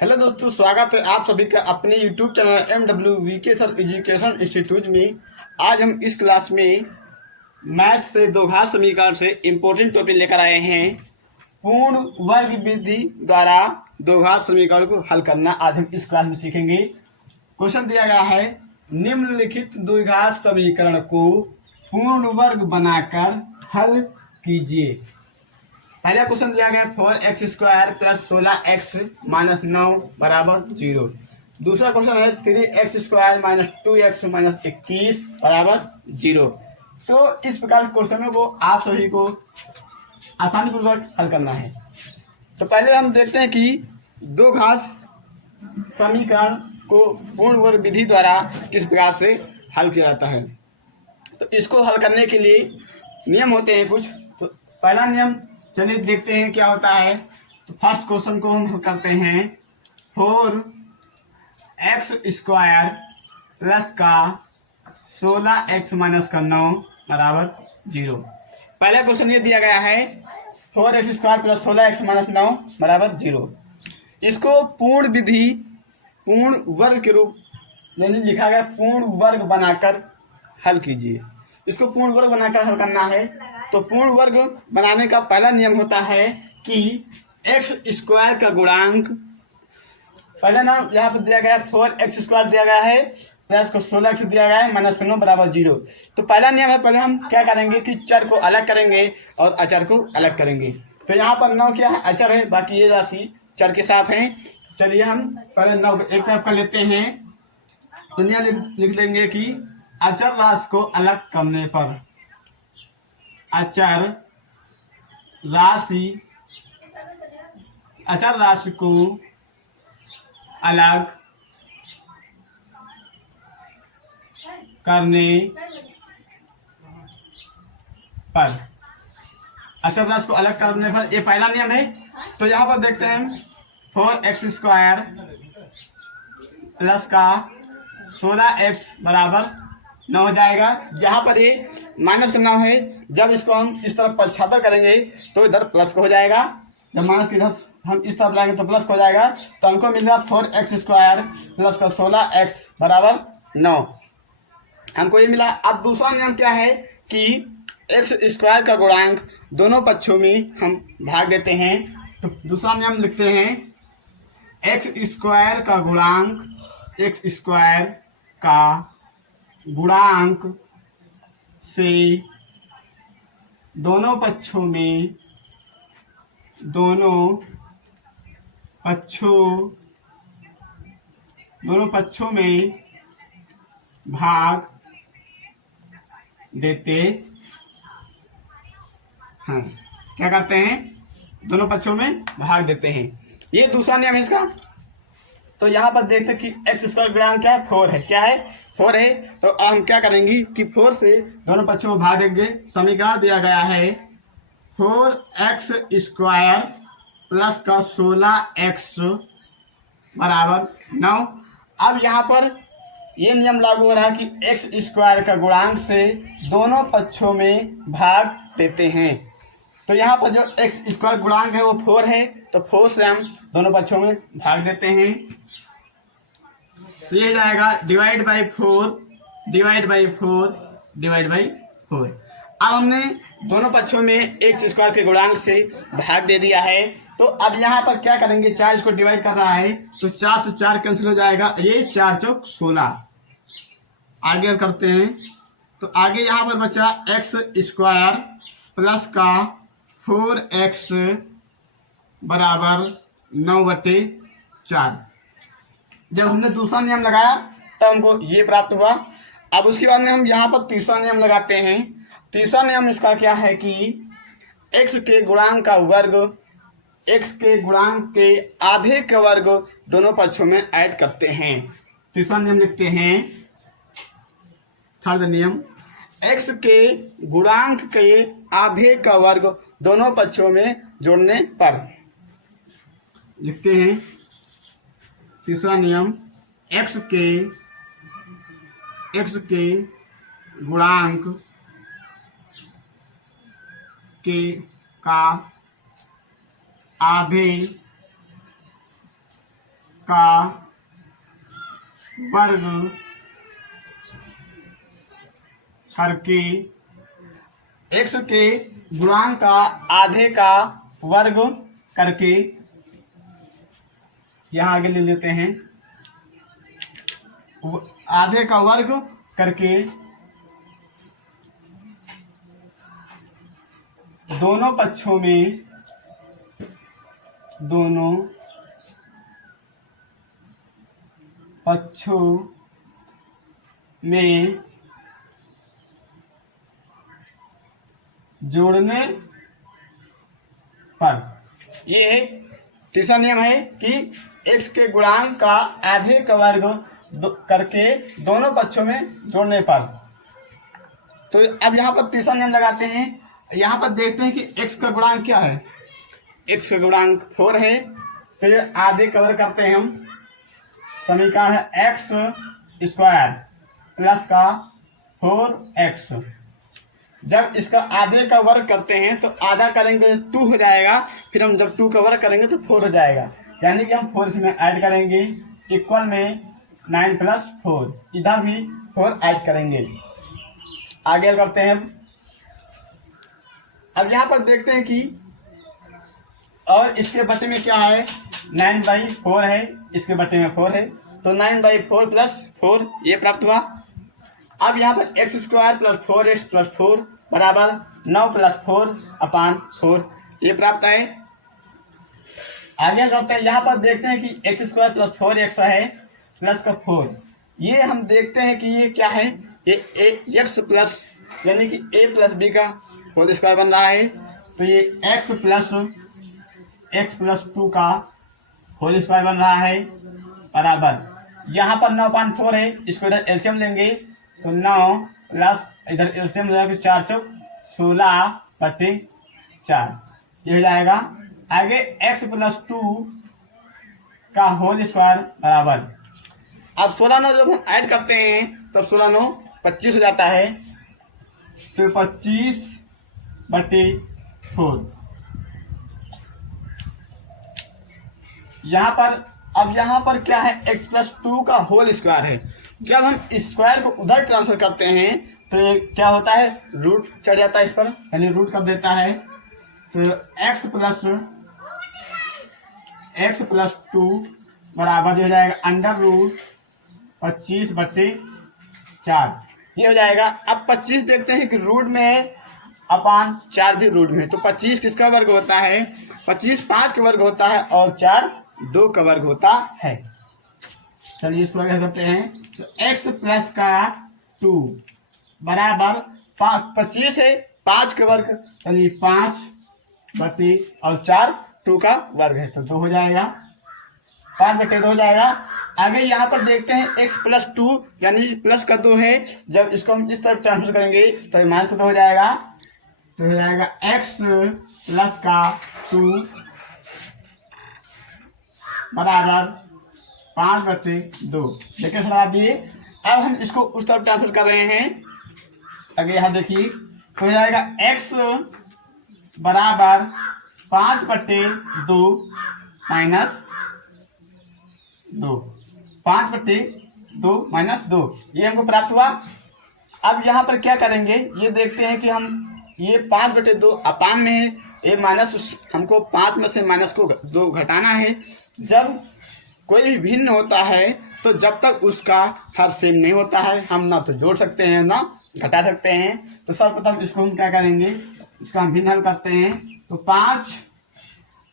Hello दोस्तों, स्वागत है आप सभी का अपने YouTube channel MWVK sir education institute में। आज हम इस क्लास में मैथ से दो घात समीकरण से इम्पोर्टेंट टॉपिक लेकर आए हैं। पूर्ण वर्ग विधि द्वारा दो घात समीकरण को हल करना आज हम इस क्लास में सीखेंगे। क्वेश्चन दिया गया है, निम्नलिखित द्विघात समीकरण को पूर्ण वर्ग बनाकर हल कीजिए। पहला क्वेश्चन दिया गया 4x² + 16x - 9 = 0। दूसरा क्वेश्चन है 3x² - 2x - 21 = 0। तो इस प्रकार के क्वेश्चनों को आप सभी को आसानी पूर्वक हल करना है। तो पहले हम देखते हैं कि दो घात समीकरण को पूर्ण वर्ग विधि द्वारा किस प्रकार से हल किया जाता है। तो इसको हल करने के लिए नियम होते हैं कुछ। तो पहला नियम चलिए देखते हैं क्या होता है। तो फर्स्ट क्वेश्चन को हम करते हैं 4x² प्लस का 16x माइनस का 9 बराबर 0। पहला क्वेश्चन ये दिया गया है 4x² प्लस 16x माइनस 9 बराबर 0। इसको पूर्ण विधि पूर्ण वर्ग के रूप में लिखा गया, पूर्ण वर्ग बनाकर हल कीजिए। इसको पूर्ण वर्ग बनाकर हल करना है। तो पूर्ण वर्ग बनाने का पहला नियम होता है कि x² का गुणांक, पहला नाम यहाँ पर दिया गया 4x² दिया गया है, प्लस को 16x दिया गया है, माइनस को 9 बराबर 0। तो पहला नियम है, पहले हम क्या करेंगे कि चर को अलग करेंगे और अचर को अलग करेंगे। तो यहाँ पर 9 क्या है, अचर है, बाकी ये राशि चर के साथ है। चलिए हम पहले 9 एक तरफ कर लेते हैं। तो यहाँ लिख लेंगे कि अचर राशि को अलग करने पर, अचर राशि को अलग करने पर, अचर राशि को अलग करने पर, ये पहला नियम है। तो यहाँ पर देखते हैं 4x² प्लस का 16x बराबर 9 हो जाएगा। जहाँ पर ये माइनस का 9 है, जब इसको हम इस तरफ पक्षांतर करेंगे तो इधर प्लस का हो जाएगा। जब माइनस के इधर हम इस तरफ लाएंगे तो प्लस का हो जाएगा। तो हमको मिलेगा 4x² प्लस का 16x बराबर 9, हमको ये मिला। अब दूसरा नियम क्या है कि x² का गुणांक दोनों पक्षों में हम भाग देते हैं। तो दूसरा नियम लिखते हैं, x² का गुणांक, x² का गुणांक से दोनों पक्षों में भाग देते हैं। क्या करते हैं, दोनों पक्षों में भाग देते हैं। ये दूसरा नियम है इसका। तो यहाँ पर देखते हैं कि x² गुणांक क्या है, 4 है। क्या है, 4 है। तो अब हम क्या करेंगे कि 4 से दोनों पक्षों में भाग देंगे। समीकरण दिया गया है 4x² प्लस का 16x बराबर 9। अब यहाँ पर ये नियम लागू हो रहा है कि x² का गुणांक से दोनों पक्षों में भाग देते हैं। तो यहाँ पर जो x² गुणांक है वो 4 है, तो 4 से हम दोनों पक्षों में भाग देते हैं। तो ये जाएगा divide by 4 divide by 4 divide by 4। अब हमने दोनों पक्षों में x² के गुणांक से भाग दे दिया है। तो अब यहाँ पर क्या करेंगे, 4 इसको डिवाइड कर रहा है तो 4 से 4 कैंसिल हो जाएगा, ये 4 चौक 16। आगे करते हैं। तो आगे यहाँ पर बचा x² प्लस का 4x बराबर 9/4। जब हमने दूसरा नियम लगाया तब हमको ये प्राप्त हुआ। अब उसके बाद में हम यहाँ पर तीसरा नियम लगाते हैं। तीसरा नियम इसका क्या है कि x के गुणांक का वर्ग, x के गुणांक के आधे का वर्ग दोनों पक्षों में ऐड करते हैं। तीसरा नियम लिखते हैं, थर्ड नियम, x के गुणांक के आधे का वर्ग दोनों पक्षों में जोड़ने पर। लिखते हैं तीसरा नियम, x के गुणांक के का आधे का वर्ग करके x के गुणांक का आधे का वर्ग करके, यहाँ आगे ले लेते हैं, आधे का वर्ग करके दोनों पक्षों में जोड़ने पर, ये एक तीसरा नियम है कि x के गुणांक का आधे का वर्ग करके दोनों पक्षों में जोड़ने पर। तो अब यहाँ पर तीसरा नियम लगाते हैं। यहाँ पर देखते हैं कि x का गुणांक क्या है। x का गुणांक 4 है, फिर आधे का वर्ग करते हैं हम। समीकरण है x स्क्वायर प्लस का 4x। जब इसका आधे का वर्ग करते हैं तो आधा करेंगे तो 2 हो जाएगा, फिर हम जब 2 का वर्ग करेंगे तो 4 हो जाएगा, यानी कि हम 4 इसमें ऐड करेंगे, इक्वल में 9 + 4, इधर भी 4 ऐड करेंगे। आगे करते हैं। अब यहाँ पर देखते हैं कि और इसके बटे में क्या है, 9/4 है, इसके बटे में 4 है, तो 9/4 + 4 ये प्राप्त हुआ। अब यहाँ पर x² + 4x + 4 बराबर 9 + 4/4 ये प्राप्त है। आगे करते हैं। यहाँ पर देखते हैं कि x² + 4x है प्लस का 4, ये हम देखते हैं कि ये क्या है, ये x प्लस यानी कि a + b का होल स्क्वायर बन रहा है, तो ये x + 2 का होल स्क्वायर बन रहा है बराबर, यहाँ पर 9/4 है, इसको इधर एलसीएम लेंगे तो 9 प्लस इधर एलसीएम लेंगे 4 × 16/4 ये हो जाएगा। आगे x + 2 का होल स्क्वायर बराबर, अब 16/9 जब हम ऐड करते हैं तब 16×9 25 हो जाता है, तो 25/4। यहाँ पर अब यहाँ पर क्या है, x + 2 का होल स्क्वायर है। जब हम स्क्वायर को उधर ट्रांसफर करते हैं तो क्या होता है, रूट चढ़ जाता है इस पर, यानी रूट कर देता है, तो x + 2 बराबर हो जाएगा √25/4 ये हो जाएगा। अब 25 देखते हैं कि रूट में है, अपान 4 भी रूट में, तो 25 किसका वर्ग होता है, 25 5 का वर्ग होता है और 4 2 का वर्ग होता है। चलिए इसको आगे करते हैं। तो x + का 2 बराबर 25 है 5 का वर्ग, चलिए 5 और 4 2 का वर्ग है, तो 2 हो जाएगा, 5/2 हो जाएगा। आगे यहाँ पर देखते हैं x + 2 यानी प्लस का 2 है, जब इसको हम इस तरफ ट्रांसफर करेंगे तो माइनस का 2 हो जाएगा, तो हो जाएगा x + का 2 बराबर 5/2। देखिए सर दिए। अब हम इसको उस तरफ ट्रांसफर कर रहे हैं, आगे यहाँ देखिए, तो हो जाएगा x बराबर 5/2 माइनस 2, 5/2 माइनस 2 ये हमको प्राप्त हुआ। अब यहाँ पर क्या करेंगे, ये देखते हैं कि हम ये 5/2 अपान में है, ये माइनस, हमको 5 में से माइनस को 2 घटाना है। जब कोई भी भिन्न होता है तो जब तक उसका हर सेम नहीं होता है, हम ना तो जोड़ सकते हैं ना घटा सकते हैं। तो सर्वप्रथम इसको हम क्या करेंगे, इसका हम भिन्न हल करते हैं, तो 5,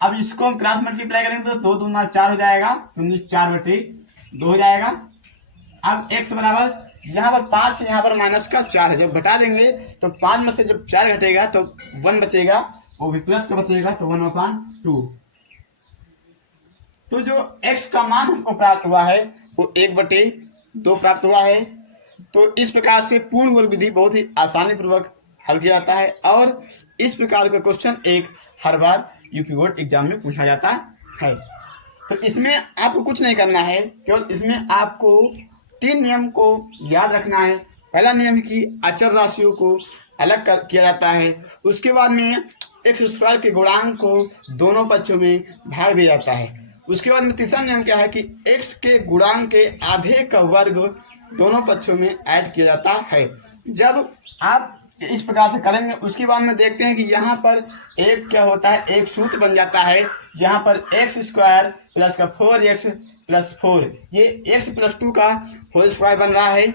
अब इसको हम क्रॉस मल्टीप्लाई करेंगे तो 2 दूना 4 हो जाएगा, तो 4/2 हो जाएगा। अब x बराबर यहाँ पर 5 यहाँ पर माइनस का 4 है, जब घटा देंगे तो 5 में से जब 4 घटेगा तो 1 बचेगा, वो भी प्लस का बचेगा, तो 1/2। तो जो x का मान हमको प्राप्त हुआ है वो 1/2 प्राप्त हुआ है। तो इस प्रकार से पूर्ण वर्ग विधि बहुत ही आसानी पूर्वक हल किया जाता है, और इस प्रकार का क्वेश्चन एक हर बार यूपी बोर्ड एग्जाम में पूछा जाता है। तो इसमें आपको कुछ नहीं करना है, केवल इसमें आपको 3 नियम को याद रखना है। पहला नियम है कि अचर राशियों को अलग किया जाता है, उसके बाद में x² के गुणांक को दोनों पक्षों में भाग दिया जाता है, उसके बाद में तीसरा नियम क्या है कि x के गुणांक के आधे का वर्ग दोनों पक्षों में ऐड किया जाता है। जब आप इस प्रकार से करेंगे उसके बाद में देखते हैं कि यहाँ पर एक क्या होता है, एक सूत्र बन जाता है यहाँ पर एक्स स्क्वायर प्लस का 4x प्लस 4, ये x प्लस 2 का होल स्क्वायर बन रहा है।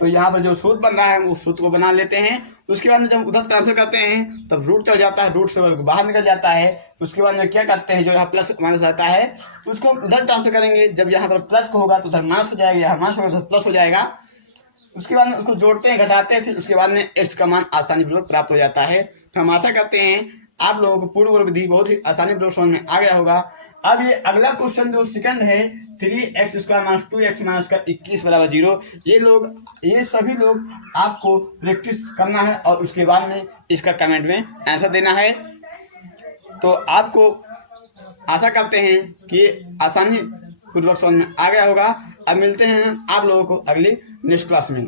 तो यहाँ पर जो सूत्र बन रहा है उस सूत्र को बना लेते हैं। उसके बाद में जब उधर ट्रांसफर करते हैं तब रूट चल जाता है, रूट से वर्ग बाहर निकल जाता है। उसके बाद में क्या करते हैं, जो यहाँ प्लस माइनस रहता है उसको उधर ट्रांसफर करेंगे। जब यहाँ पर प्लस होगा तो उधर माइनस हो जाएगा, यहाँ माइनस होगा तो प्लस हो जाएगा। उसके बाद में उसको जोड़ते हैं, घटाते हैं, फिर उसके बाद में x का मान आसानी पूर्वक प्राप्त हो जाता है। तो हम आशा करते हैं आप लोगों को पूर्ण वर्ग विधि बहुत ही आसानी पूर्वक समझ में आ गया होगा। अब ये अगला क्वेश्चन जो सेकंड है 3x square minus 2x minus का 21 बराबर 0, ये सभी लोग आपको प्रैक्टिस करना है और उसके बाद में इसका कमेंट में आंसर देना है। तो आपको आशा करते हैं कि आसानी पूर्वक समझ में आ गया होगा। अब मिलते हैं आप लोगों को अगली नेक्स्ट क्लास में।